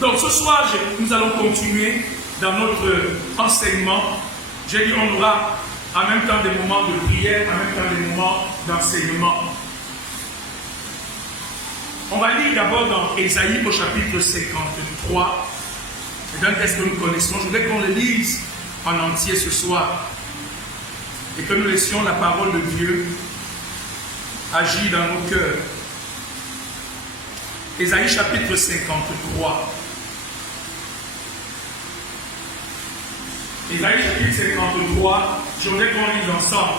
Donc ce soir, nous allons continuer dans notre enseignement. J'ai dit on aura en même temps des moments de prière, en même temps des moments d'enseignement. On va lire d'abord dans Ésaïe au chapitre 53. C'est un texte que nous connaissons. Je voudrais qu'on le lise en entier ce soir et que nous laissions la parole de Dieu agir dans nos cœurs. Ésaïe chapitre 53. Ésaïe chapitre 53, je voudrais qu'on lise ensemble.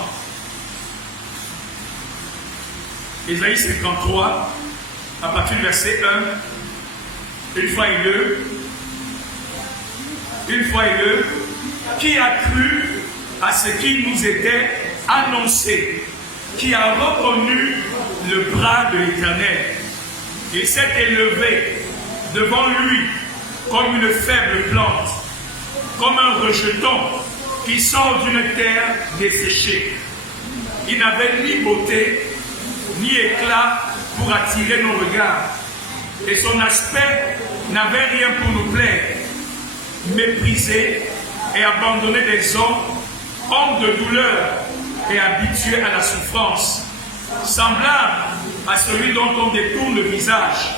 Ésaïe 53, à partir du verset 1, une fois et deux. Une fois et deux. Qui a cru à ce qui nous était annoncé? Qui a reconnu le bras de l'Éternel? Il s'est élevé devant lui comme une faible plante, comme un rejeton qui sort d'une terre desséchée. Il n'avait ni beauté, ni éclat pour attirer nos regards, et son aspect n'avait rien pour nous plaire. Méprisé et abandonné des hommes, homme de douleur et habitué à la souffrance, semblable à celui dont on détourne le visage.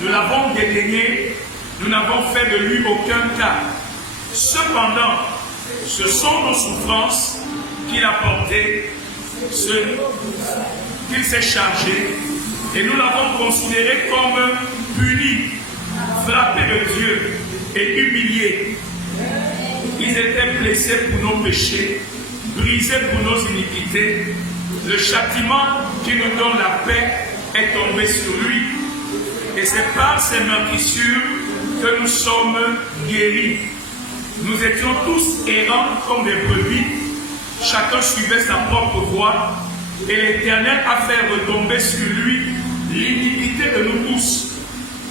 Nous l'avons dédaigné, nous n'avons fait de lui aucun cas. Cependant, ce sont nos souffrances qu'il a portées, qu'il s'est chargé, et nous l'avons considéré comme puni, frappé de Dieu et humilié. Ils étaient blessés pour nos péchés, brisés pour nos iniquités. Le châtiment qui nous donne la paix est tombé sur lui. Et c'est par ses meurtrissures que nous sommes guéris. Nous étions tous errants comme des brebis. Chacun suivait sa propre voie. Et l'Éternel a fait retomber sur lui l'iniquité de nous tous.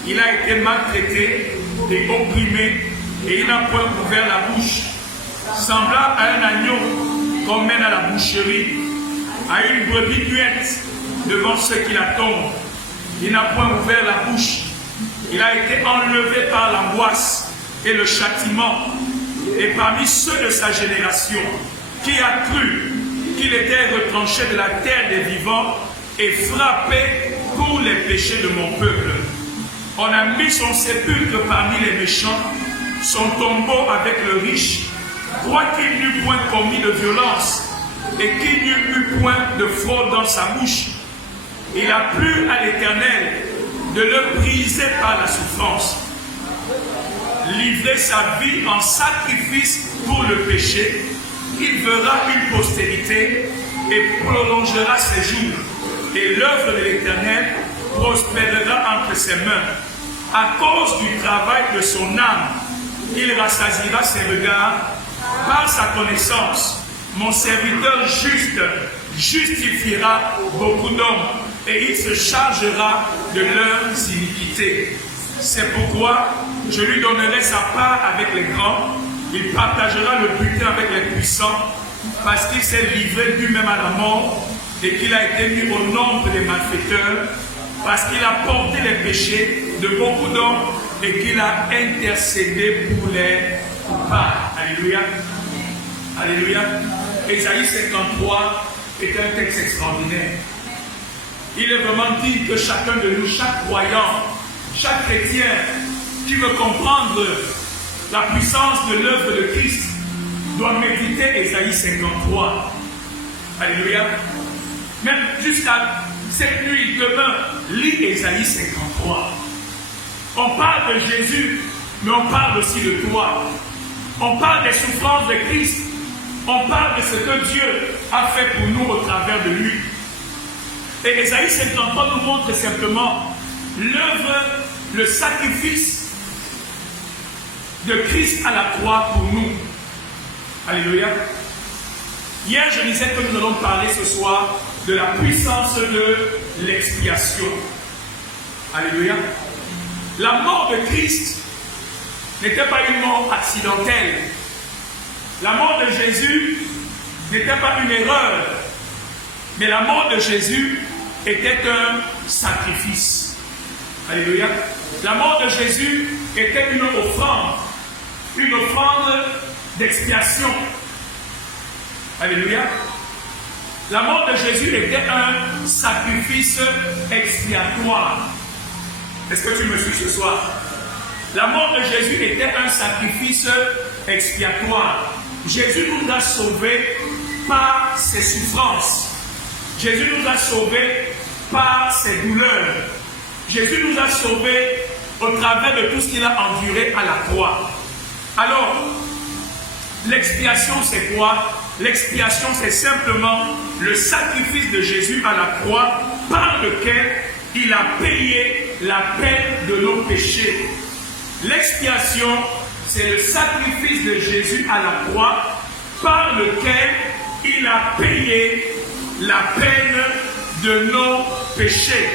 Il a été maltraité et opprimé, et il n'a point ouvert la bouche. Semblable à un agneau qu'on mène à la boucherie, à une brebis muette devant ceux qui la tombent. Il n'a point ouvert la bouche. Il a été enlevé par l'angoisse et le châtiment. Et parmi ceux de sa génération, qui a cru qu'il était retranché de la terre des vivants et frappé pour les péchés de mon peuple. On a mis son sépulcre parmi les méchants, son tombeau avec le riche, quoiqu'il n'eût point commis de violence et qu'il n'y eût point de fraude dans sa bouche. Il a plu à l'Éternel de le briser par la souffrance, livrer sa vie en sacrifice pour le péché. Il verra une postérité et prolongera ses jours, et l'œuvre de l'Éternel prospérera entre ses mains. À cause du travail de son âme, il rassasiera ses regards par sa connaissance. Mon serviteur juste justifiera beaucoup d'hommes, et il se chargera de leurs iniquités. C'est pourquoi je lui donnerai sa part avec les grands. Il partagera le butin avec les puissants, parce qu'il s'est livré lui-même à la mort et qu'il a été mis au nombre des malfaiteurs, parce qu'il a porté les péchés de beaucoup d'hommes et qu'il a intercédé pour les coupables. Alléluia. Alléluia. Ésaïe 53 est un texte extraordinaire. Il est vraiment dit que chacun de nous, chaque croyant, chaque chrétien qui veut comprendre la puissance de l'œuvre de Christ doit méditer Ésaïe 53. Alléluia. Même jusqu'à cette nuit, demain, lis Ésaïe 53. On parle de Jésus, mais on parle aussi de toi. On parle des souffrances de Christ. On parle de ce que Dieu a fait pour nous au travers de lui. Et Ésaïe 53 nous montre simplement l'œuvre, le sacrifice de Christ à la croix pour nous. Alléluia. Hier, je disais que nous allons parler ce soir de la puissance de l'expiation. Alléluia. La mort de Christ n'était pas une mort accidentelle. La mort de Jésus n'était pas une erreur. Mais la mort de Jésus était un sacrifice. Alléluia. La mort de Jésus était une offrande d'expiation. Alléluia. La mort de Jésus était un sacrifice expiatoire. Est-ce que tu me suis ce soir? La mort de Jésus était un sacrifice expiatoire. Jésus nous a sauvés par ses souffrances. Jésus nous a sauvés par ses douleurs. Jésus nous a sauvés au travers de tout ce qu'il a enduré à la croix. Alors, l'expiation c'est quoi? L'expiation c'est simplement le sacrifice de Jésus à la croix par lequel il a payé la peine de nos péchés. L'expiation c'est le sacrifice de Jésus à la croix par lequel il a payé la peine de nos péchés.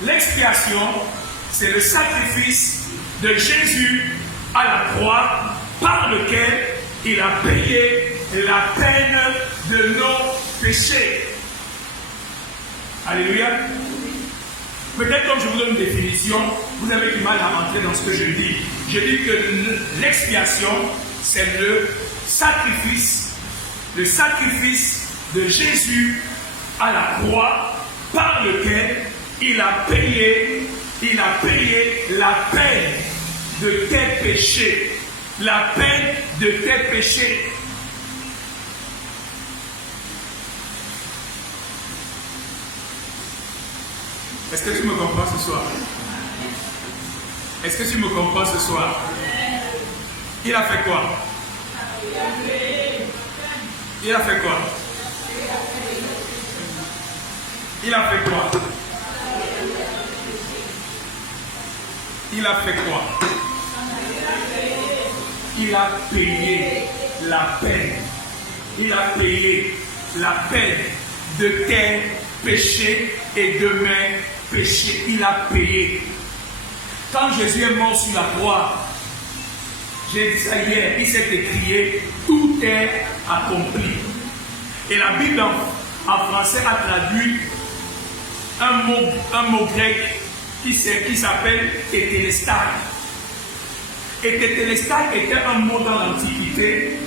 L'expiation, c'est le sacrifice de Jésus à la croix par lequel il a payé la peine de nos péchés. Alléluia. Peut-être comme je vous donne une définition, vous avez du mal à entrer dans ce que je dis. Je dis que l'expiation, c'est le sacrifice de Jésus à la croix par lequel il a payé la peine de tes péchés. La peine de tes péchés. Est-ce que tu me comprends ce soir? Est-ce que tu me comprends ce soir? Il a fait quoi? Il a fait quoi? Il a fait quoi? Il a fait quoi? Il a payé la peine. Il a payé la peine de tes péchés et de mes péchés. Il a payé. Quand Jésus est mort sur la croix, j'ai dit ça hier, il s'est écrié, tout est accompli. Et la Bible en français a traduit un mot grec qui s'appelle tétélestai. Et tétélestai était un mot dans l'Antiquité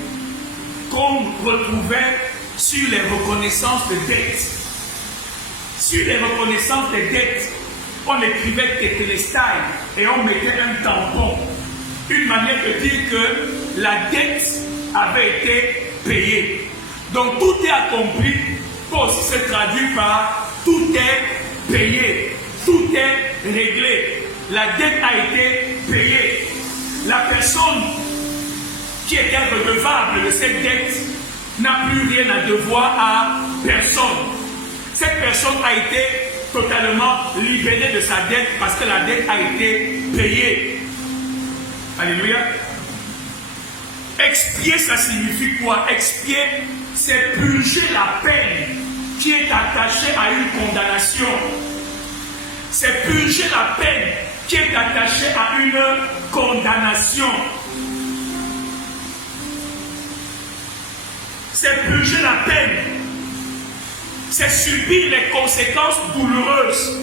qu'on retrouvait sur les reconnaissances de dettes. Sur les reconnaissances des dettes, on écrivait tétélestai et on mettait un tampon. Une manière de dire que la dette avait été payée. Donc tout est accompli, peut aussi se traduire par tout est payé, tout est réglé. La dette a été payée. La personne qui était redevable de cette dette n'a plus rien à devoir à personne. Cette personne a été totalement libérée de sa dette parce que la dette a été payée. Alléluia. Expier, ça signifie quoi? Expier, c'est purger la peine qui est attachée à une condamnation. C'est purger la peine qui est attachée à une condamnation. C'est purger la peine. C'est subir les conséquences douloureuses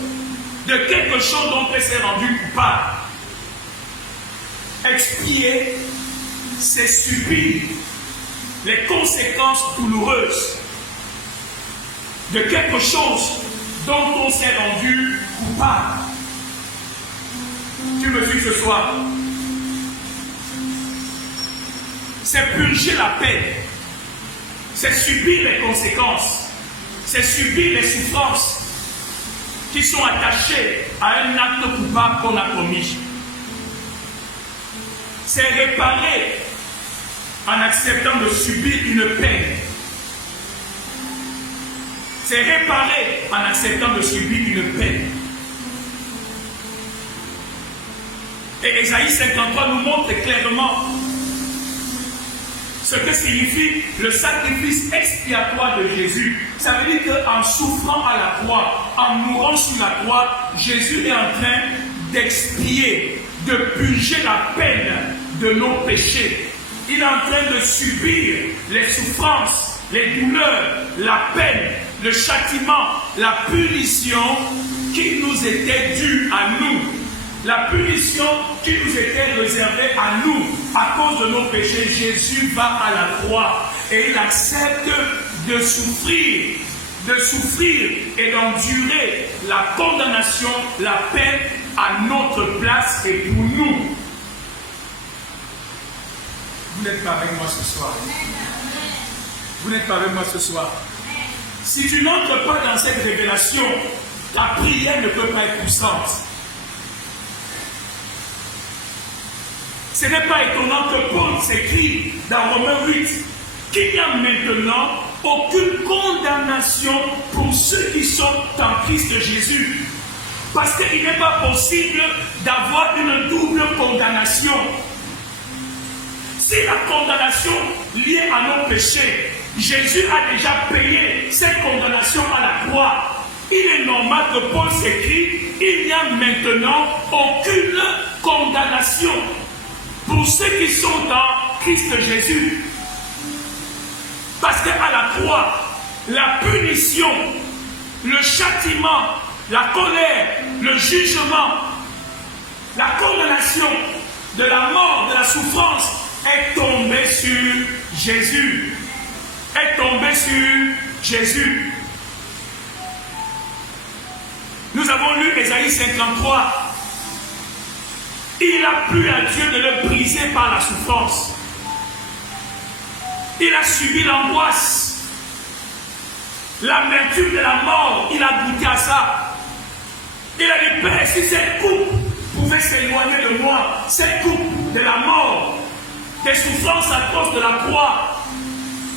de quelque chose dont elle s'est rendue coupable. Expier, c'est subir les conséquences douloureuses de quelque chose dont on s'est rendu coupable. Tu me suis ce soir? C'est purger la peine, c'est subir les conséquences, c'est subir les souffrances qui sont attachées à un acte coupable qu'on a commis. C'est réparer en acceptant de subir une peine. C'est réparer en acceptant de subir une peine. Et Ésaïe 53 nous montre clairement ce que signifie le sacrifice expiatoire de Jésus. Ça veut dire qu'en souffrant à la croix, en mourant sur la croix, Jésus est en train d'expier, de purger la peine de nos péchés. Il est en train de subir les souffrances, les douleurs, la peine, le châtiment, la punition qui nous était due à nous, la punition qui nous était réservée à nous à cause de nos péchés, Jésus va à la croix et il accepte de souffrir et d'endurer la condamnation, la peine à notre place et pour nous. Vous n'êtes pas avec moi ce soir. Vous n'êtes pas avec moi ce soir. Si tu n'entres pas dans cette révélation, ta prière ne peut pas être puissante. Ce n'est pas étonnant que Paul s'écrit dans Romains 8 qu'il n'y a maintenant aucune condamnation pour ceux qui sont en Christ Jésus. Parce qu'il n'est pas possible d'avoir une double condamnation. Si la condamnation liée à nos péchés, Jésus a déjà payé cette condamnation à la croix, il est normal que Paul s'écrit, il n'y a maintenant aucune condamnation pour ceux qui sont en Christ Jésus. Parce qu'à la croix, la punition, le châtiment, la colère, le jugement, la condamnation de la mort, de la souffrance est tombée sur Jésus. Est tombée sur Jésus. Nous avons lu Ésaïe 53. Il a plu à Dieu de le briser par la souffrance. Il a subi l'angoisse, l'amertume de la mort, il a goûté à ça. Il a dit, Père, si cette coupe pouvait s'éloigner de moi, cette coupe de la mort, des souffrances à cause de la croix.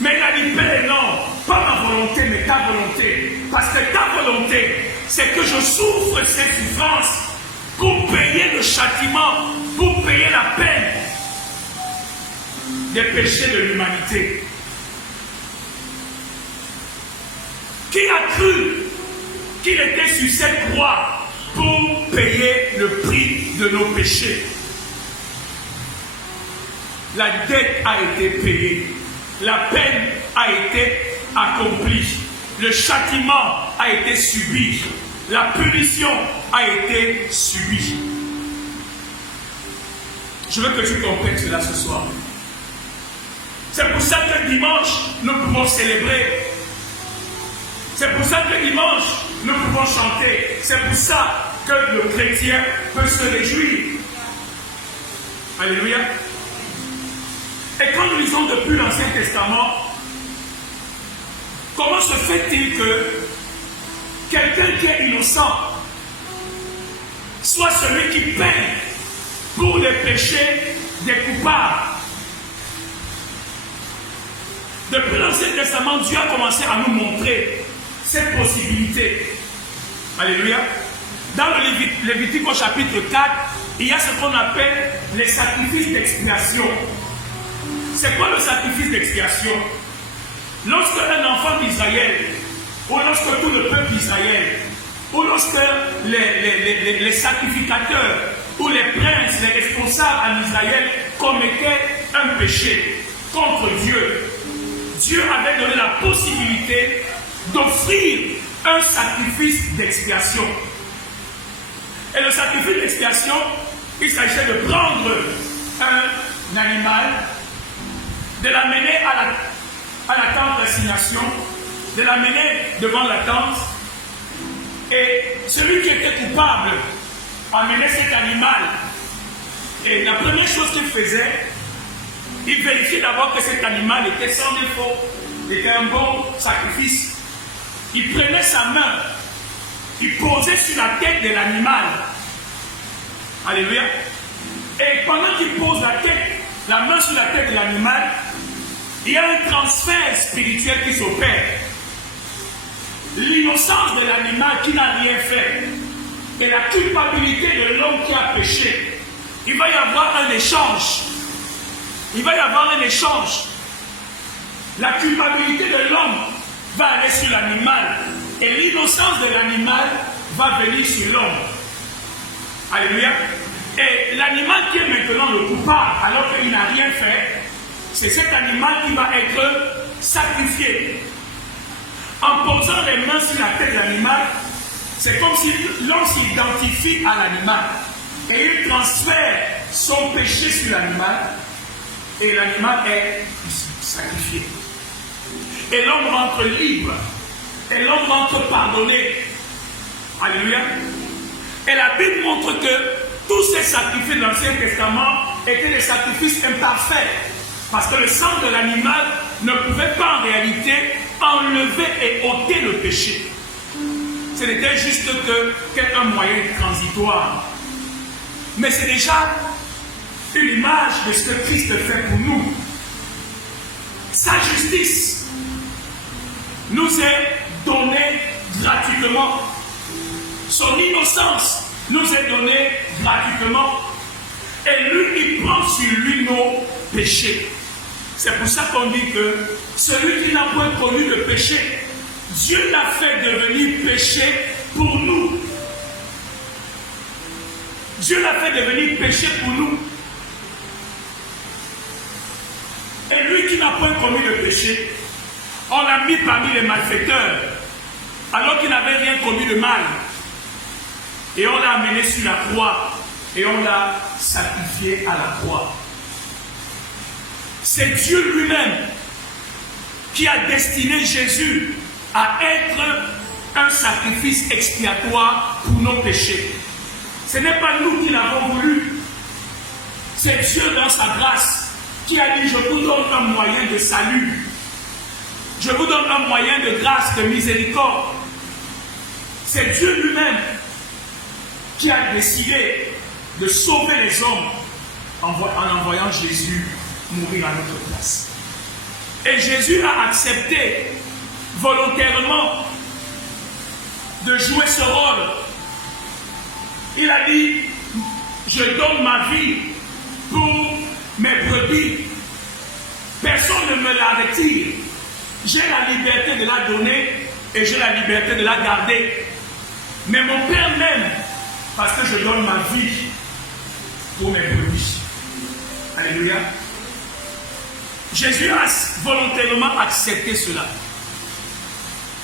Mais il a dit, Père, non, pas ma volonté, mais ta volonté. Parce que ta volonté, c'est que je souffre ces souffrances pour payer le châtiment, pour payer la peine des péchés de l'humanité. Qui a cru qu'il était sur cette croix pour payer le prix de nos péchés? La dette a été payée, la peine a été accomplie, le châtiment a été subi, la punition a été subie. Je veux que tu comprennes cela ce soir. C'est pour ça que dimanche, nous pouvons célébrer. C'est pour ça que dimanche, nous pouvons chanter. C'est pour ça que le chrétien peut se réjouir. Alléluia. Et quand nous lisons depuis l'Ancien Testament, comment se fait-il que quelqu'un qui est innocent soit celui qui paie pour les péchés des coupables? Depuis l'Ancien Testament, Dieu a commencé à nous montrer cette possibilité. Alléluia. Dans le Lévitique au chapitre 4, il y a ce qu'on appelle les sacrifices d'expiation. C'est quoi le sacrifice d'expiation? Lorsque un enfant d'Israël, ou lorsque tout le peuple d'Israël, ou lorsque les sacrificateurs, ou les princes, les responsables en Israël commettaient un péché contre Dieu, Dieu avait donné la possibilité d'offrir un sacrifice d'expiation. Et le sacrifice d'expiation, il s'agissait de prendre un animal, de l'amener à la tente d'assignation, de l'amener devant la tente, et celui qui était coupable amenait cet animal. Et la première chose qu'il faisait, il vérifiait d'abord que cet animal était sans défaut, était un bon sacrifice. Il prenait sa main, il posait sur la tête de l'animal. Alléluia. Et pendant qu'il pose la main sur la tête de l'animal, il y a un transfert spirituel qui s'opère. L'innocence de l'animal qui n'a rien fait et la culpabilité de l'homme qui a péché, il va y avoir un échange. Il va y avoir un échange. La culpabilité de l'homme va aller sur l'animal et l'innocence de l'animal va venir sur l'homme. Alléluia. Et l'animal qui est maintenant le coupable alors qu'il n'a rien fait, c'est cet animal qui va être sacrifié. En posant les mains sur la tête de l'animal, C'est comme si l'homme s'identifie à l'animal et il transfère son péché sur l'animal et l'animal est sacrifié. Et l'homme rentre libre et l'homme rentre pardonné. Alléluia. Et la Bible montre que tous ces sacrifices de l'Ancien Testament étaient des sacrifices imparfaits parce que le sang de l'animal ne pouvait pas en réalité enlever et ôter le péché. Ce n'était juste qu'un moyen transitoire. Mais c'est déjà une image de ce que Christ fait pour nous. Sa justice nous est donnée gratuitement. Son innocence nous est donnée gratuitement. Et lui, il prend sur lui nos péchés. C'est pour ça qu'on dit que celui qui n'a point connu le péché, Dieu l'a fait devenir péché pour nous. Dieu l'a fait devenir péché pour nous. Et lui qui n'a point commis le péché, on l'a mis parmi les malfaiteurs, alors qu'il n'avait rien commis de mal. Et on l'a amené sur la croix, et on l'a sacrifié à la croix. C'est Dieu lui-même qui a destiné Jésus à être un sacrifice expiatoire pour nos péchés. Ce n'est pas nous qui l'avons voulu. C'est Dieu dans sa grâce qui a dit: je vous donne un moyen de salut. Je vous donne un moyen de grâce, de miséricorde. C'est Dieu lui-même qui a décidé de sauver les hommes en envoyant Jésus mourir à notre place. Et Jésus a accepté volontairement de jouer ce rôle. Il a dit: je donne ma vie pour mes brebis. Personne ne me la retire. J'ai la liberté de la donner et j'ai la liberté de la garder. Mais mon Père m'aime parce que je donne ma vie pour mes brebis. Alléluia. Jésus a volontairement accepté cela.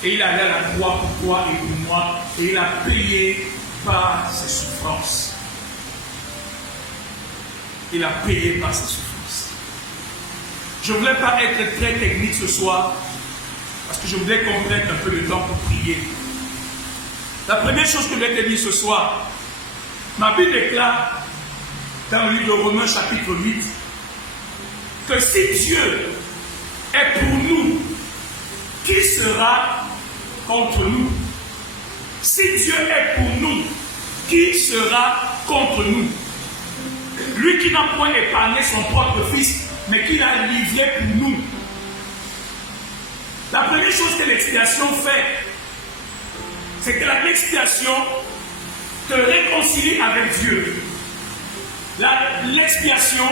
Et il allait à la croix pour toi et pour moi. Et il a payé par ses souffrances. Il a payé par ses souffrances. Je ne voulais pas être très technique ce soir, parce que je voulais qu'on prenne un peu de temps pour prier. La première chose que je vais te dire ce soir, ma Bible déclare dans le livre de Romains chapitre 8, que si Dieu est pour nous, qui sera contre nous? Si Dieu est pour nous, qui sera contre nous? Lui qui n'a point épargné son propre fils, mais qui l'a livré pour nous. La première chose que l'expiation fait, c'est que l'expiation te réconcilie avec Dieu. L'expiation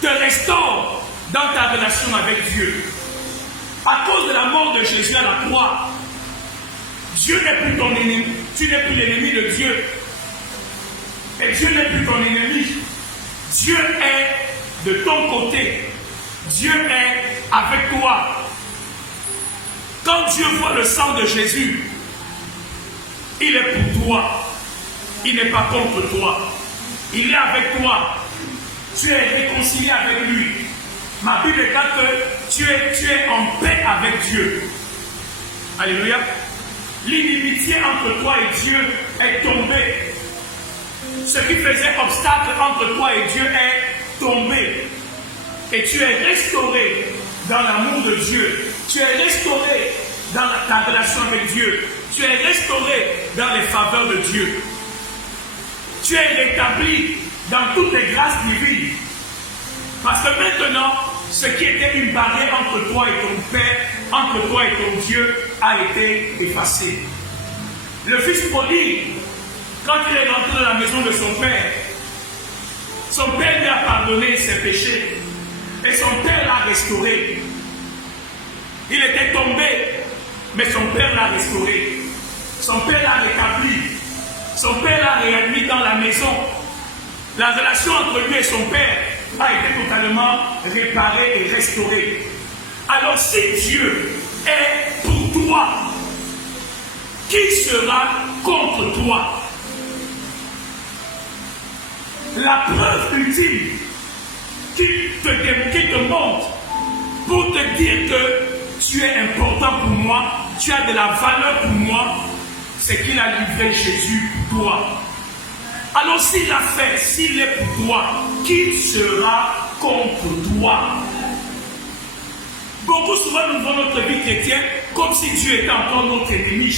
te restaure dans ta relation avec Dieu. À cause de la mort de Jésus à la croix, Dieu n'est plus ton ennemi. Tu n'es plus l'ennemi de Dieu. Et Dieu n'est plus ton ennemi. Dieu est de ton côté. Dieu est avec toi. Quand Dieu voit le sang de Jésus, il est pour toi. Il n'est pas contre toi. Il est avec toi. Tu es réconcilié avec lui. Ma Bible déclare que tu es en paix avec Dieu. Alléluia. L'inimitié entre toi et Dieu est tombée. Ce qui faisait obstacle entre toi et Dieu est tombé. Et tu es restauré dans l'amour de Dieu. Tu es restauré dans ta relation avec Dieu. Tu es restauré dans les faveurs de Dieu. Tu es rétabli dans toutes les grâces divines. Parce que maintenant, ce qui était une barrière entre toi et ton Père, entre toi et ton Dieu, a été effacé. Le fils prodigue, quand il est rentré dans la maison de son père lui a pardonné ses péchés. Et son père l'a restauré. Il était tombé, mais son père l'a restauré. Son père l'a rétabli. Son père l'a réadmis dans la maison. La relation entre lui et son père a été totalement réparée et restaurée. Alors si Dieu est pour toi, qui sera contre toi? La preuve ultime qui te montre pour te dire que tu es important pour moi, tu as de la valeur pour moi, c'est qu'il a livré Jésus pour toi. Alors s'il a fait, s'il est pour toi, qui sera contre toi? Beaucoup souvent nous voyons notre vie chrétienne comme si Dieu était encore notre ennemi,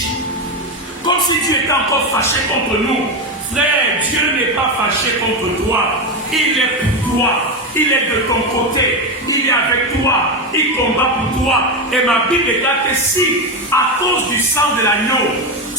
comme si Dieu était encore fâché contre nous. Frère, Dieu n'est pas fâché contre toi, il est pour toi, il est de ton côté, il est avec toi, il combat pour toi. Et ma Bible déclare que si, à cause du sang de l'agneau,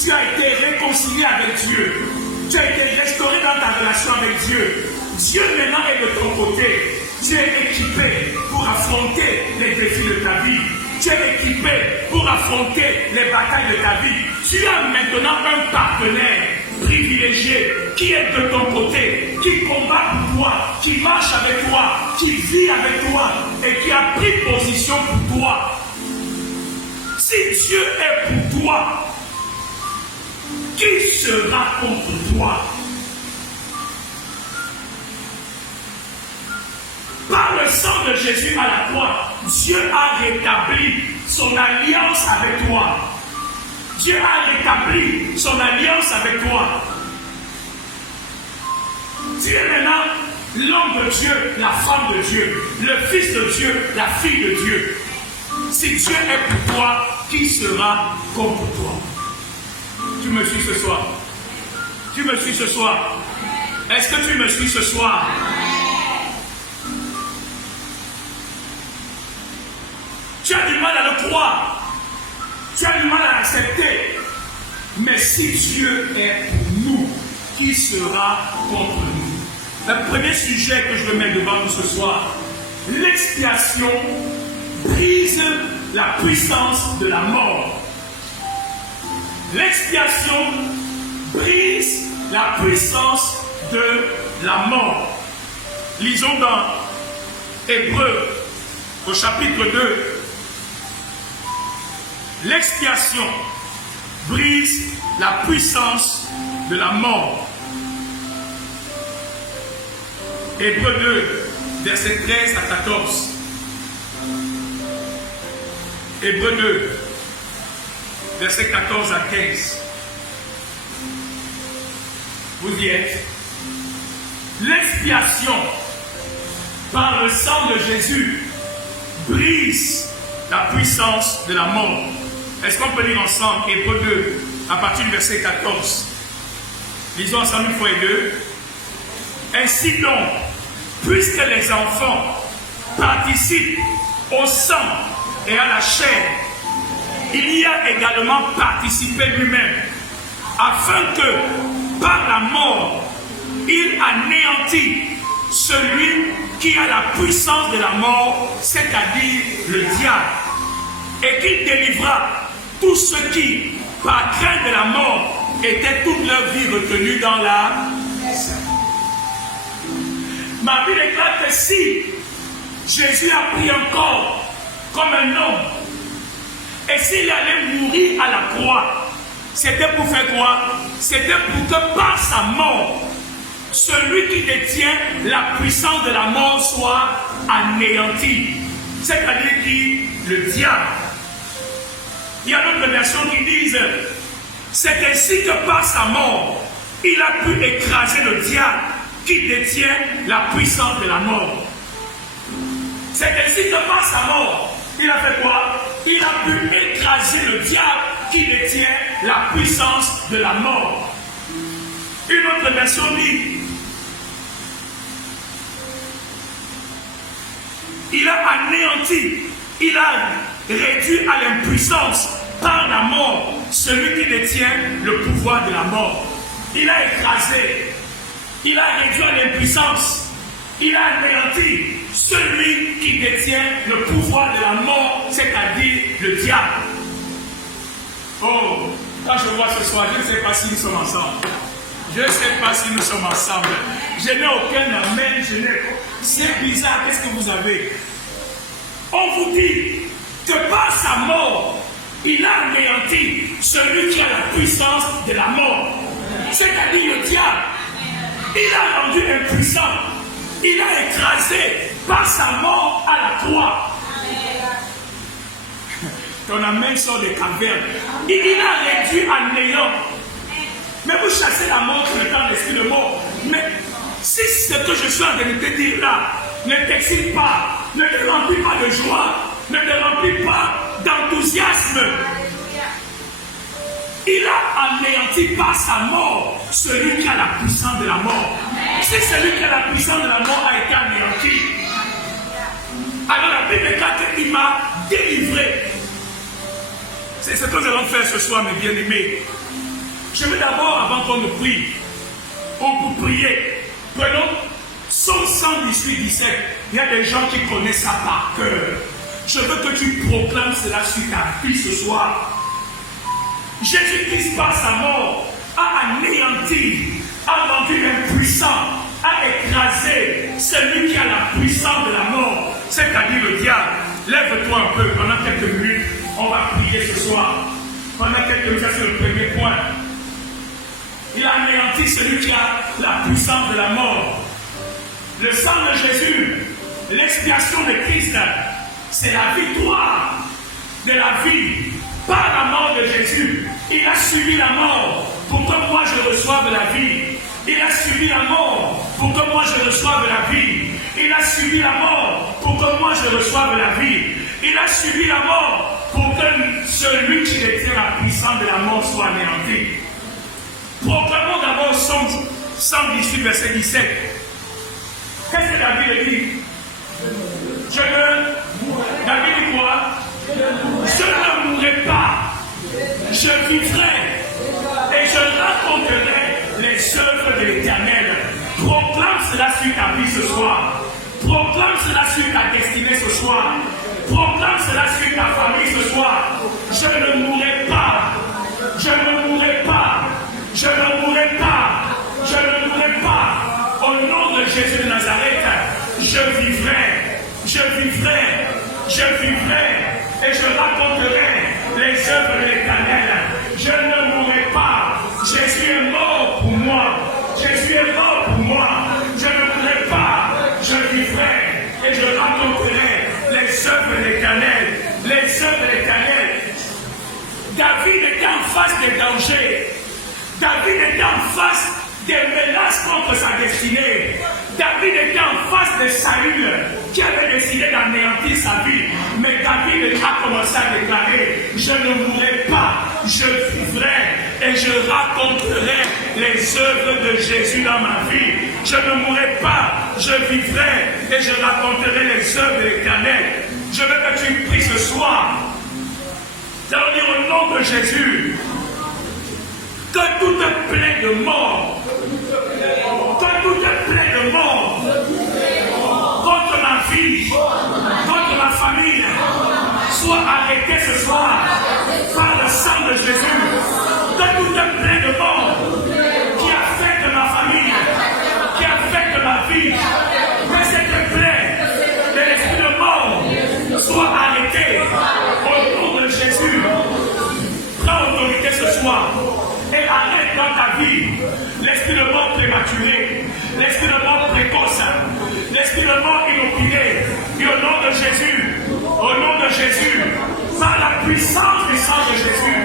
tu as été réconcilié avec Dieu, tu as été restauré dans ta relation avec Dieu, Dieu maintenant est de ton côté. Tu es équipé pour affronter les défis de ta vie. Tu es équipé pour affronter les batailles de ta vie. Tu as maintenant un partenaire privilégié qui est de ton côté, qui combat pour toi, qui marche avec toi, qui vit avec toi et qui a pris position pour toi. Si Dieu est pour toi, qui sera contre toi? Par le sang de Jésus à la croix, Dieu a rétabli son alliance avec toi. Dieu a rétabli son alliance avec toi. Tu es maintenant l'homme de Dieu, la femme de Dieu, le fils de Dieu, la fille de Dieu. Si Dieu est pour toi, qui sera contre toi? Tu me suis ce soir? Tu me suis ce soir? Est-ce que tu me suis ce soir? Tu as du mal à le croire. Tu as du mal à l'accepter. Mais si Dieu est pour nous, qui sera contre nous? Le premier sujet que je veux mettre devant nous ce soir, l'expiation brise la puissance de la mort. L'expiation brise la puissance de la mort. Lisons dans Hébreux au chapitre 2. L'expiation brise la puissance de la mort. Hébreux 2, versets 13 à 14. Hébreux 2, versets 14 à 15. Vous y êtes. L'expiation par le sang de Jésus brise la puissance de la mort. Est-ce qu'on peut lire ensemble Hébreux 2 à partir du verset 14? Lisons ensemble une fois et deux. Ainsi donc, puisque les enfants participent au sang et à la chair, il y a également participé lui-même, afin que, par la mort, il anéantit celui qui a la puissance de la mort, c'est-à-dire le diable, et qu'il délivra tous ceux qui, par crainte de la mort, étaient toute leur vie retenus dans la... Ma Bible déclare que si Jésus a pris un corps comme un homme, et s'il allait mourir à la croix, c'était pour faire quoi? C'était pour que par sa mort, celui qui détient la puissance de la mort soit anéanti. C'est-à-dire qui? Le diable. Il y a d'autres versions qui disent, c'est ainsi que par sa mort, il a pu écraser le diable qui détient la puissance de la mort. C'est ainsi que par sa mort, il a fait quoi? Il a pu écraser le diable qui détient la puissance de la mort. Une autre version dit, il a anéanti, il a réduit à l'impuissance par la mort celui qui détient le pouvoir de la mort. Il a écrasé, il a réduit à l'impuissance, il a anéanti celui qui détient le pouvoir de la mort, c'est-à-dire le diable. Oh, quand je vois ce soir, je ne sais pas si nous sommes ensemble. Je ne sais pas si nous sommes ensemble. Je n'ai aucun amen, c'est bizarre, qu'est-ce que vous avez? On vous dit que par sa mort, il a anéanti celui qui a la puissance de la mort. C'est-à-dire le diable. Il a rendu impuissant. Il a écrasé par sa mort à la croix. Ton amen sort des cavernes. Il a réduit à néant. Mais vous chassez la mort sur le temps d'esprit de mort. Mais si ce que je suis en train de te dire là ne t'excite pas, ne te remplit pas de joie, ne te remplit pas d'enthousiasme, il a anéanti par sa mort celui qui a la puissance de la mort. Si celui qui a la puissance de la mort a été anéanti, alors la Bible déclare qu'il m'a délivré. C'est ce que nous allons faire ce soir, mes bien-aimés. Je veux d'abord, avant qu'on ne prie, pour prier, prenons Psaume 118, 17. Il y a des gens qui connaissent ça par cœur. Je veux que tu proclames cela sur ta vie ce soir. Jésus-Christ, par sa mort, a anéanti, a rendu impuissant, a écrasé celui qui a la puissance de la mort, c'est-à-dire le diable. Lève-toi un peu pendant quelques minutes. On va prier ce soir. Pendant quelques minutes, c'est le premier point. Il a anéanti celui qui a la puissance de la mort. Le sang de Jésus, l'expiation de Christ, c'est la victoire de la vie par la mort de Jésus. Il a subi la mort pour que moi je reçoive la vie. Il a subi la mort pour que moi je reçoive la vie. Il a subi la mort pour que moi je reçoive la vie. Il a subi la mort pour que celui qui détient la puissance de la mort soit anéanti. Proclamons d'abord Psaume 118, verset 17. Qu'est-ce que David dit? David dit quoi? Je ne mourrai pas, je vivrai et je raconterai les œuvres de l'Éternel. Proclame cela sur ta vie ce soir. Proclame cela sur ta destinée ce soir. Proclame cela sur ta famille ce soir. Je ne mourrai pas, je ne mourrai pas, je ne mourrai pas, je ne mourrai pas. Au nom de Jésus de Nazareth, je vivrai, je vivrai, je vivrai et je raconterai les œuvres de l'Éternel. Je ne mourrai pas. Jésus est mort pour moi. Jésus est mort pour moi. Je ne mourrai pas. Je vivrai et je raconterai les œuvres de l'Éternel. Les œuvres de l'Éternel. David était en face des dangers. David était en face des menaces contre sa destinée. David était en face de Saül qui avait décidé d'anéantir sa vie. Mais David a commencé à déclarer: je ne mourrai pas, je vivrai et je raconterai les œuvres de Jésus dans ma vie. Je ne mourrai pas, je vivrai et je raconterai les œuvres de l'Éternel. Je veux que tu pries ce soir. Nous allons dire au nom de Jésus que toute plaie de mort, que toute plaie de mort contre ma vie, contre ma famille, soit arrêtée ce soir par le sang de Jésus. Que toute plaie de mort qui affecte ma famille, qui affecte ma vie, que cette plaie de l'esprit de mort soit arrêtée au nom de Jésus. Prends autorité ce soir. Et arrête dans ta vie l'esprit de mort prématuré, l'esprit de mort précoce, l'esprit de mort inopiné. Et au nom de Jésus, par la puissance du sang de Jésus,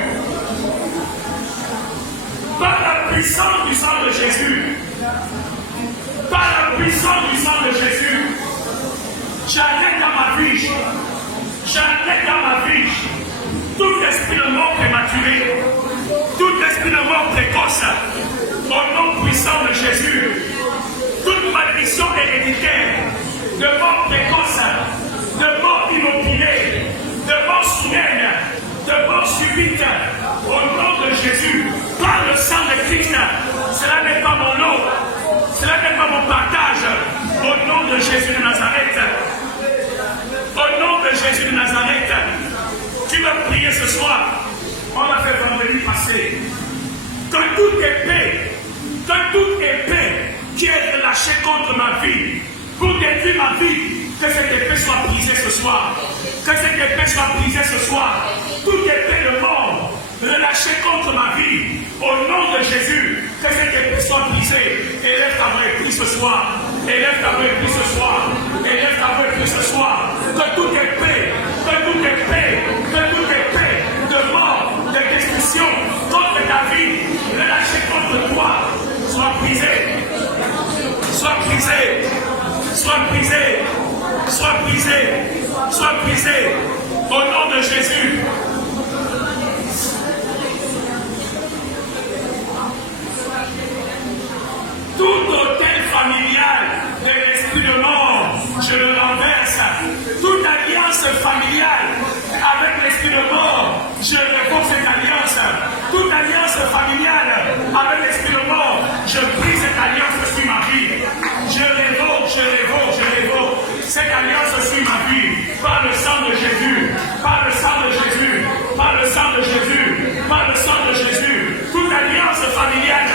par la puissance du sang de Jésus, par la puissance du sang de Jésus, j'arrête dans ma vie, tout esprit de mort prématuré, tout esprit de mort précoce, au nom puissant de Jésus, toute malédiction héréditaire, de mort précoce, de mort inopinée, de mort soudaine, de mort subite, au nom de Jésus, par le sang de Christ. Cela n'est pas mon lot, cela n'est pas mon partage, au nom de Jésus de Nazareth. Au nom de Jésus de Nazareth, tu vas prier ce soir. On l'a fait vendredi passé. Que toute épée qui est relâchée contre ma vie, pour détruire ma vie, que cette épée soit brisée ce soir. Que cette épée soit brisée ce soir. Toute épée de mort relâchée contre ma vie. Au nom de Jésus, que cette épée soit brisée. Élève ta voix et prie ce soir. Élève ta voix et prie ce soir. Élève ta voix et prie ce soir. Que toute épée de mort, de destruction contre ta vie, relâchée contre toi, soit brisée. Soit brisée. Soit brisée. Soit brisée. Soit brisée. Au nom de Jésus. Tout hôtel familial de l'esprit de mort, je le renverse. Toute alliance familiale avec l'esprit de mort, je révoque cette alliance. Toute alliance familiale avec l'esprit de mort, je brise cette alliance sur ma vie. Je révoque cette alliance sur ma vie. Par le sang de Jésus, par le sang de Jésus, par le sang de Jésus, par le sang de Jésus. Toute alliance familiale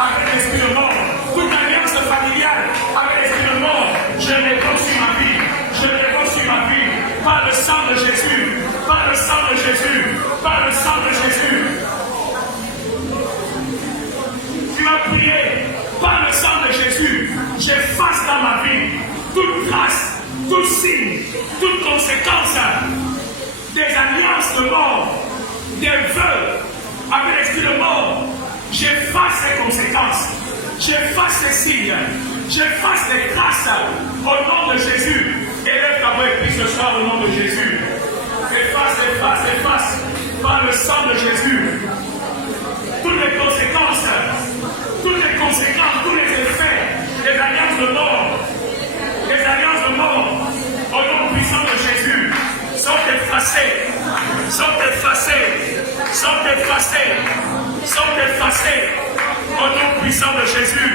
avec l'esprit de mort, toute alliance familiale avec l'esprit de mort, je révoque sur ma vie. Je révoque sur ma vie. Par le sang de Jésus, par le sang de Jésus, par le sang de Jésus. Tu vas prier. Par le sang de Jésus, j'efface dans ma vie toute trace, tout signe, toute conséquence des alliances de mort, des vœux avec l'esprit de mort. J'efface ces conséquences, j'efface ces signes, j'efface les traces au nom de Jésus. Élève ta voix et prie ce soir au nom de Jésus. Efface par le sang de Jésus toutes les conséquences, tous les effets des alliances de mort, au nom puissant de Jésus, sont effacés, au nom puissant de Jésus.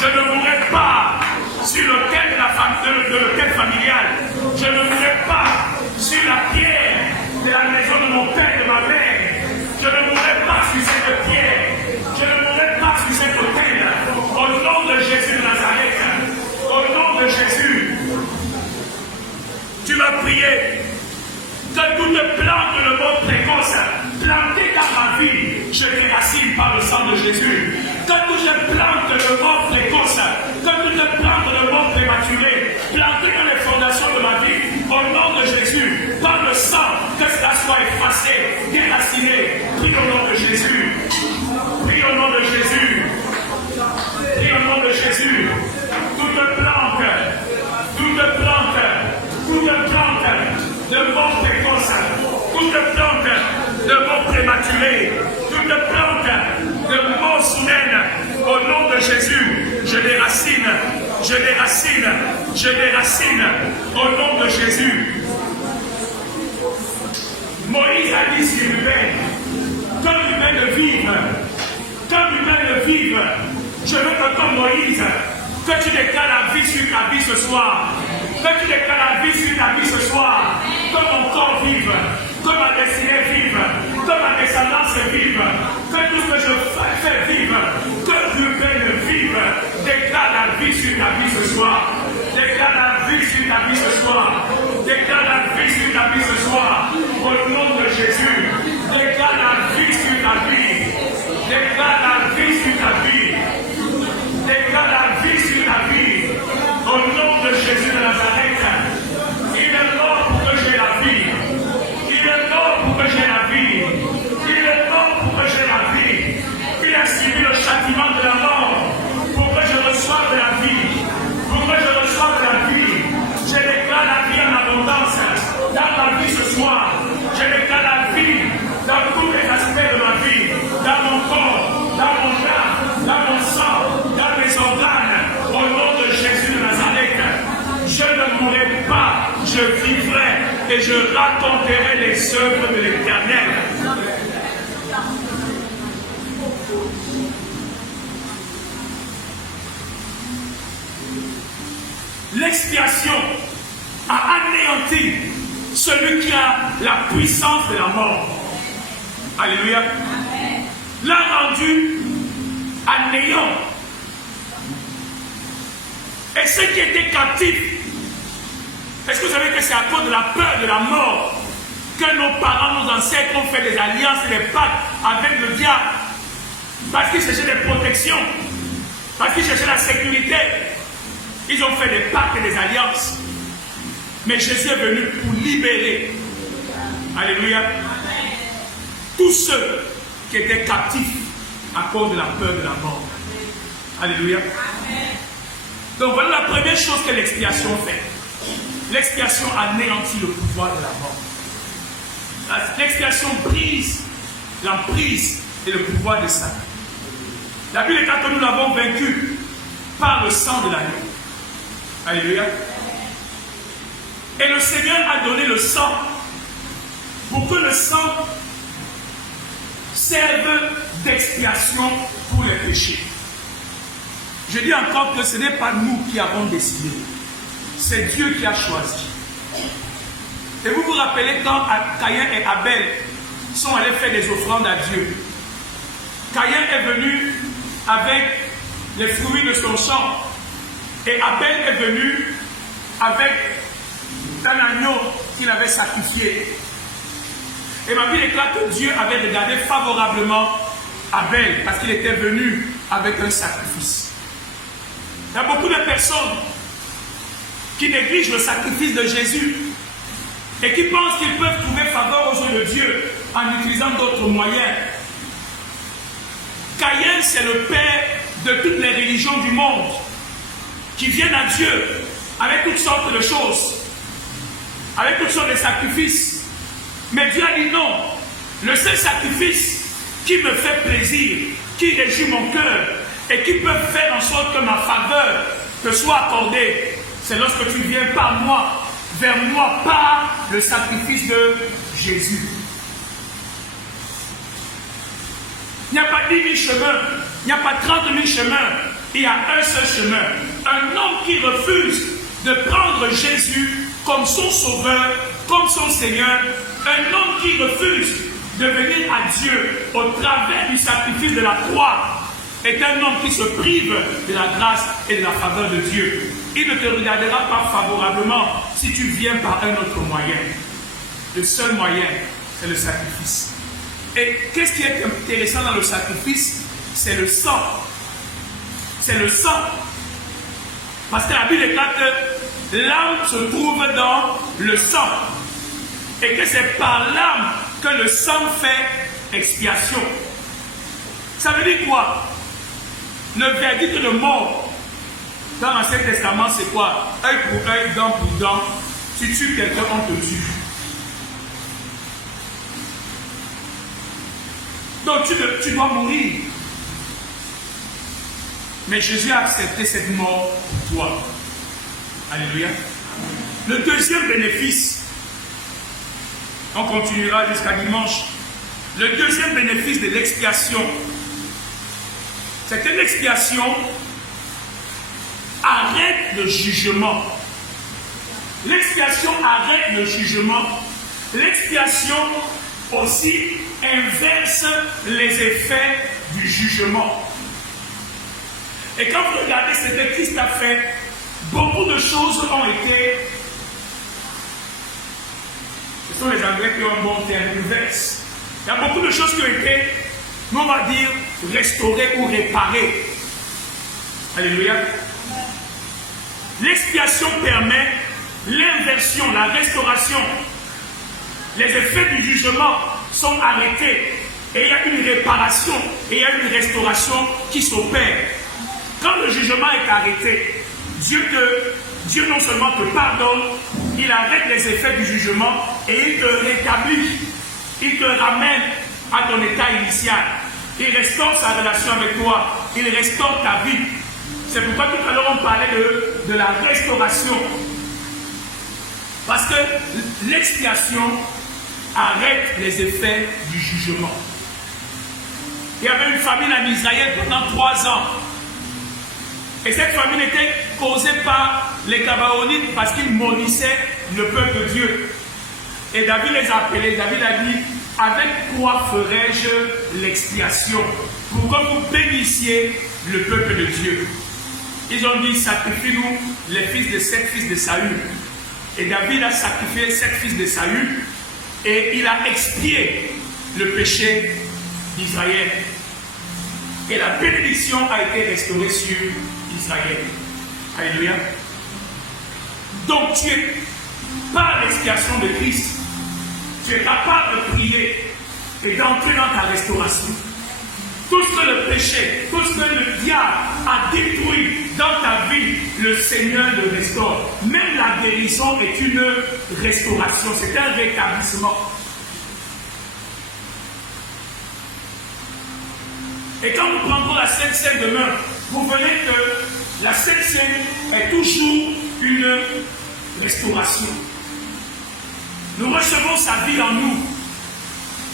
Je ne mourrai pas sur l'autel de l'autel familial. Je ne mourrai pas sur la pierre de la maison de mon père et de ma mère. Je ne mourrai pas sur cette pierre. Je ne mourrai pas sur cet autel. Au nom de Jésus de Nazareth. Au nom de Jésus. Tu vas prier. Que toute plante de mort précoce plantée dans ma vie, je déracine par le sang de Jésus. Que toute plante de mort précoce, que toute plante de mort prématurée, plantée dans les fondations de ma vie, au nom de Jésus, par le sang, que cela soit effacé, déraciné. Prie au nom de Jésus. Prie au nom de Jésus. Prie au nom de Jésus. Toute plante de mort précoce, toute plante de mort prématurée, toute plante de mort soudaine, au nom de Jésus, je déracine, au nom de Jésus. Moïse a dit sur l'humain, comme l'humain de vivre, je veux que comme Moïse, que tu déclares la vie sur ta vie ce soir. Que tu déclares la vie sur ta vie ce soir. Que mon corps vive. Que ma destinée vive. Que ma descendance vive. Que tout ce que je fais vive. Que Ruben vive. Déclare la vie sur ta vie ce soir. Déclare la vie sur ta vie ce soir. Déclare la vie sur ta vie ce soir. Au nom de Jésus. Déclare la vie sur ta vie. Déclare la vie sur ta vie. Déclare la vie sur ta vie. Au nom de Jésus de Nazareth. Il est mort pour que j'ai la vie. Il est mort pour que j'ai la vie. Il est mort pour que j'ai la vie. Il a subi le châtiment de la mort pour que je reçoive de la vie. Pour que je reçoive de la vie. Je déclare la vie en abondance dans ma vie ce soir. Je déclare la vie dans tous les aspects de ma vie. Dans mon corps, dans mon âme, dans mon sang, dans mes organes. Au nom de Jésus de Nazareth. Je ne mourrai pas, je vivrai et je raconterai les œuvres de l'Éternel. L'expiation a anéanti celui qui a la puissance de la mort. Alléluia. L'a rendu à néant. Et ceux qui étaient captifs Est-ce que vous savez que c'est à cause de la peur de la mort que nos parents, nos ancêtres ont fait des alliances et des pactes avec le diable? Parce qu'ils cherchaient des protections, parce qu'ils cherchaient la sécurité. Ils ont fait des pactes et des alliances. Mais Jésus est venu pour libérer. Alléluia. Tous ceux qui étaient captifs à cause de la peur de la mort. Alléluia. Donc voilà la première chose que l'expiation fait. L'expiation anéantit le pouvoir de la mort. L'expiation brise l'emprise et le pouvoir de Satan. La Bible est que nous l'avons vaincu par le sang de l'agneau. Alléluia. Et le Seigneur a donné le sang pour que le sang serve d'expiation pour les péchés. Je dis encore que ce n'est pas nous qui avons décidé. C'est Dieu qui a choisi. Et vous vous rappelez quand Caïn et Abel sont allés faire des offrandes à Dieu. Caïn est venu avec les fruits de son champ. Et Abel est venu avec un agneau qu'il avait sacrifié. Et ma Bible déclare que Dieu avait regardé favorablement Abel parce qu'il était venu avec un sacrifice. Il y a beaucoup de personnes qui négligent le sacrifice de Jésus et qui pensent qu'ils peuvent trouver faveur aux yeux de Dieu en utilisant d'autres moyens. Caïn, c'est le père de toutes les religions du monde qui viennent à Dieu avec toutes sortes de choses, avec toutes sortes de sacrifices. Mais Dieu a dit non, le seul sacrifice qui me fait plaisir, qui réjouit mon cœur et qui peut faire en sorte que ma faveur te soit accordée, c'est lorsque tu viens par moi, vers moi, par le sacrifice de Jésus. Il n'y a pas 10 000 chemins, il n'y a pas 30 000 chemins, il y a un seul chemin. Un homme qui refuse de prendre Jésus comme son sauveur, comme son Seigneur, un homme qui refuse de venir à Dieu au travers du sacrifice de la croix, est un homme qui se prive de la grâce et de la faveur de Dieu. Il ne te regardera pas favorablement si tu viens par un autre moyen. Le seul moyen, c'est le sacrifice. Et qu'est-ce qui est intéressant dans le sacrifice? C'est le sang. C'est le sang. Parce que la Bible déclare que l'âme se trouve dans le sang. Et que c'est par l'âme que le sang fait expiation. Ça veut dire quoi? Le verdict de mort dans l'Ancien Testament, c'est quoi? Œil pour œil, dent pour dent. Si tu tues quelqu'un, on te tue. Donc tu dois mourir. Mais Jésus a accepté cette mort pour toi. Alléluia. Le deuxième bénéfice, on continuera jusqu'à dimanche. Le deuxième bénéfice de l'expiation, c'est que l'expiation arrête le jugement. L'expiation arrête le jugement. L'expiation aussi inverse les effets du jugement. Et quand vous regardez ce que Christ a fait, beaucoup de choses ont été, ce sont les Anglais qui ont un bon terme, reverse. Il y a beaucoup de choses qui ont été, on va dire, restaurées ou réparées. Alléluia. L'expiation permet l'inversion, la restauration. Les effets du jugement sont arrêtés et il y a une réparation et il y a une restauration qui s'opère. Quand le jugement est arrêté, Dieu non seulement te pardonne, il arrête les effets du jugement et il te rétablit, il te ramène à ton état initial. Il restaure sa relation avec toi, il restaure ta vie. C'est pourquoi tout à l'heure on parlait de la restauration. Parce que l'expiation arrête les effets du jugement. Il y avait une famine en Israël pendant 3 ans. Et cette famine était causée par les Gabaonites parce qu'ils maudissaient le peuple de Dieu. Et David les a appelés. David a dit, avec quoi ferai-je l'expiation pour que vous bénissiez le peuple de Dieu? Ils ont dit, sacrifie-nous les fils de 7 fils de Saül. Et David a sacrifié 7 fils de Saül et il a expié le péché d'Israël. Et la bénédiction a été restaurée sur Israël. Alléluia. Donc tu es, par l'expiation de Christ, tu es capable de prier et d'entrer dans ta restauration. Tout ce que le péché, tout ce que le diable a détruit dans ta vie, le Seigneur le restaure. Même la guérison est une restauration, c'est un rétablissement. Et quand nous prendrons la Sainte Seine demain, vous verrez que la Sainte Seine est toujours une restauration. Nous recevons sa vie en nous.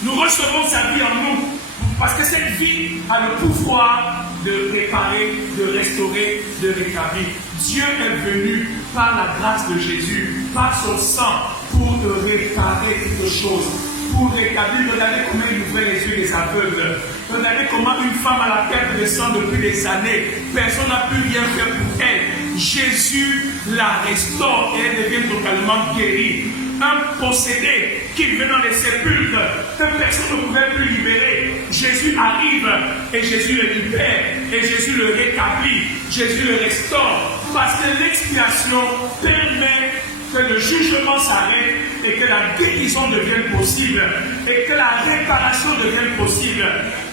Nous recevons sa vie en nous. Parce que cette vie a le pouvoir de réparer, de restaurer, de rétablir. Dieu est venu par la grâce de Jésus, par son sang, pour te réparer toutes choses. Pour rétablir, regardez comment il ouvrait les yeux des aveugles. Regardez comment une femme à la perte de sang depuis des années, personne n'a pu rien faire pour elle. Jésus la restaure et elle devient totalement guérie. Un possédé qui venait dans les sépulcres, que personne ne pouvait plus libérer. Jésus arrive et Jésus le libère et Jésus le rétablit, Jésus le restaure. Parce que l'expiation permet que le jugement s'arrête et que la guérison devienne possible et que la réparation devienne possible.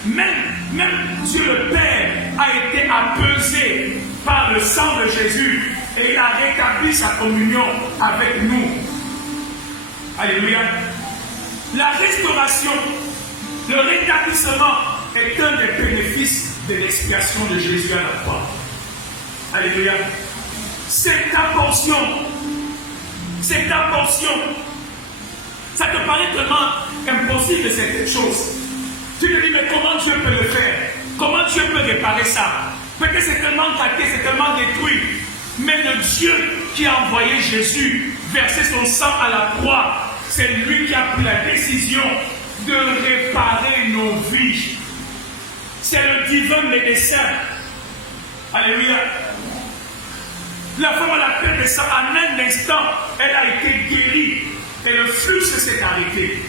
Même Dieu le Père a été apaisé par le sang de Jésus et il a rétabli sa communion avec nous. Alléluia. La restauration, le rétablissement est un des bénéfices de l'expiation de Jésus à la croix. Alléluia. C'est ta portion. C'est ta portion. Ça te paraît tellement impossible cette chose. Tu te dis, mais comment Dieu peut le faire? Comment Dieu peut réparer ça? Peut-être c'est tellement gâté, c'est tellement détruit. Mais le Dieu qui a envoyé Jésus verser son sang à la croix, c'est lui qui a pris la décision de réparer nos vies. C'est le divin médecin. Alléluia. La femme à la perte de sang, en un instant, elle a été guérie et le flux s'est arrêté.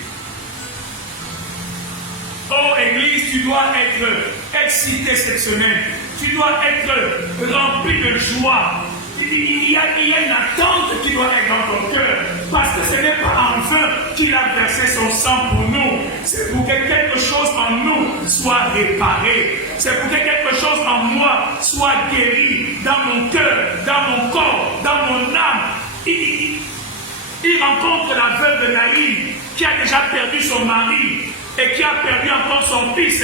Oh Église, tu dois être excité cette semaine. Tu dois être rempli de joie. Il y a une attente qui doit être dans ton cœur. Parce que ce n'est pas en vain qu'il a versé son sang pour nous. C'est pour que quelque chose en nous soit réparé. C'est pour que quelque chose en moi soit guéri. Dans mon cœur, dans mon corps, dans mon âme. Il rencontre la veuve de Naïm qui a déjà perdu son mari et qui a perdu encore son fils.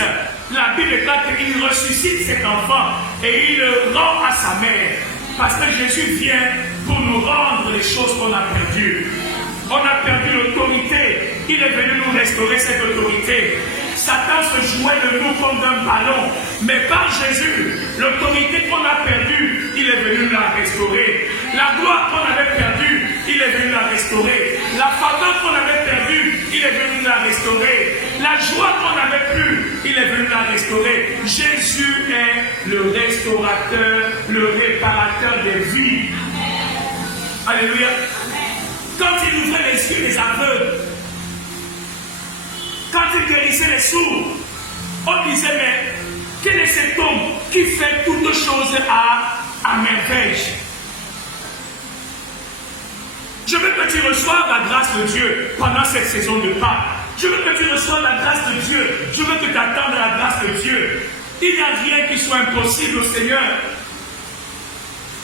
La Bible déclare qu'il ressuscite cet enfant et il le rend à sa mère. Parce que Jésus vient pour nous rendre les choses qu'on a perdues. On a perdu l'autorité. Il est venu nous restaurer cette autorité. Satan se jouait de nous comme d'un ballon. Mais par Jésus, l'autorité qu'on a perdue, il est venu la restaurer. La gloire qu'on avait perdue, il est venu la restaurer. La faveur qu'on avait perdue, il est venu la restaurer. La joie qu'on n'avait plus, il est venu la restaurer. Jésus est le restaurateur, le réparateur des vies. Alléluia. Quand il ouvrait les yeux des aveugles, quand il guérissait les sourds, on disait, mais quel est cet homme qui fait toutes choses à merveille? Je veux que tu reçoives la grâce de Dieu pendant cette saison de Pâques. Je veux que tu reçoives la grâce de Dieu. Je veux que tu attendes la grâce de Dieu. Il n'y a rien qui soit impossible au Seigneur.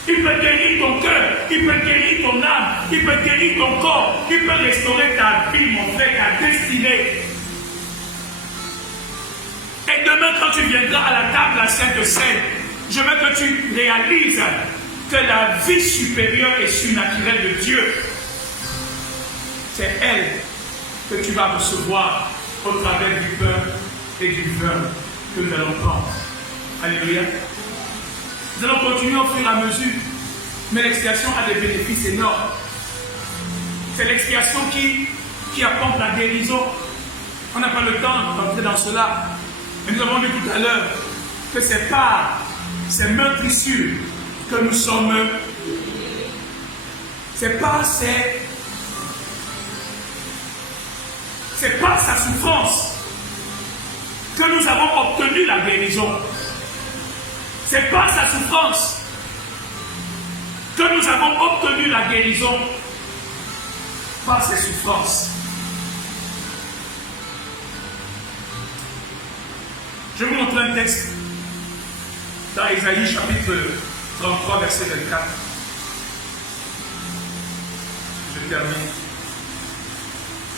Il peut guérir ton cœur, il peut guérir ton âme, il peut guérir ton corps, il peut restaurer ta vie, mon frère, ta destinée. Et demain, quand tu viendras à la table, la Sainte Seine, je veux que tu réalises que la vie supérieure et surnaturelle de Dieu, c'est elle que tu vas recevoir au travers du pain et du vin que nous allons prendre. Alléluia. Nous allons continuer au fur et à mesure, mais l'expiation a des bénéfices énormes. C'est l'expiation qui apporte la guérison. On n'a pas le temps d'entrer dans cela, mais nous avons dit tout à l'heure que c'est par ces meurtrissures que nous sommes. C'est par ces C'est par sa souffrance que nous avons obtenu la guérison. C'est par sa souffrance que nous avons obtenu la guérison. Par ses souffrances. Je vais vous montrer un texte dans Ésaïe chapitre 33, verset 24. Je termine.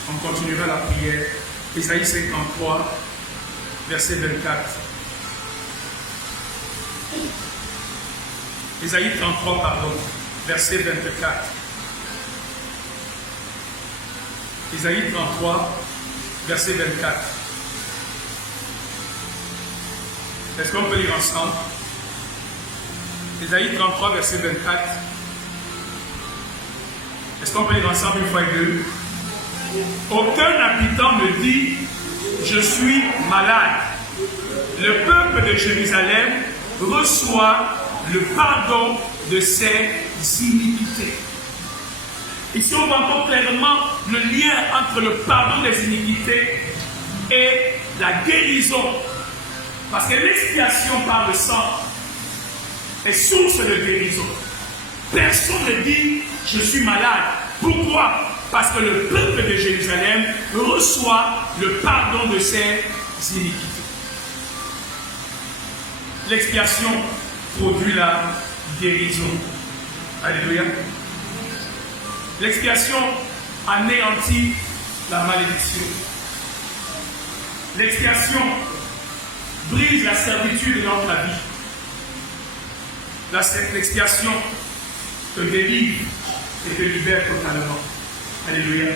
On continuera la prière. Ésaïe 53, verset 24. Ésaïe 33, pardon, verset 24. Ésaïe 33, verset 24. Est-ce qu'on peut lire ensemble? Ésaïe 33, verset 24. Est-ce qu'on peut lire ensemble une fois et deux? Aucun habitant ne dit « Je suis malade ». Le peuple de Jérusalem reçoit le pardon de ses iniquités. Ici, on voit clairement le lien entre le pardon des iniquités et la guérison. Parce que l'expiation par le sang est source de guérison. Personne ne dit « Je suis malade ». Pourquoi? Parce que le peuple de Jérusalem reçoit le pardon de ses iniquités. L'expiation produit la guérison. Alléluia. L'expiation anéantit la malédiction. L'expiation brise la servitude dans ta vie. L'expiation te délivre et te libère totalement. Alléluia.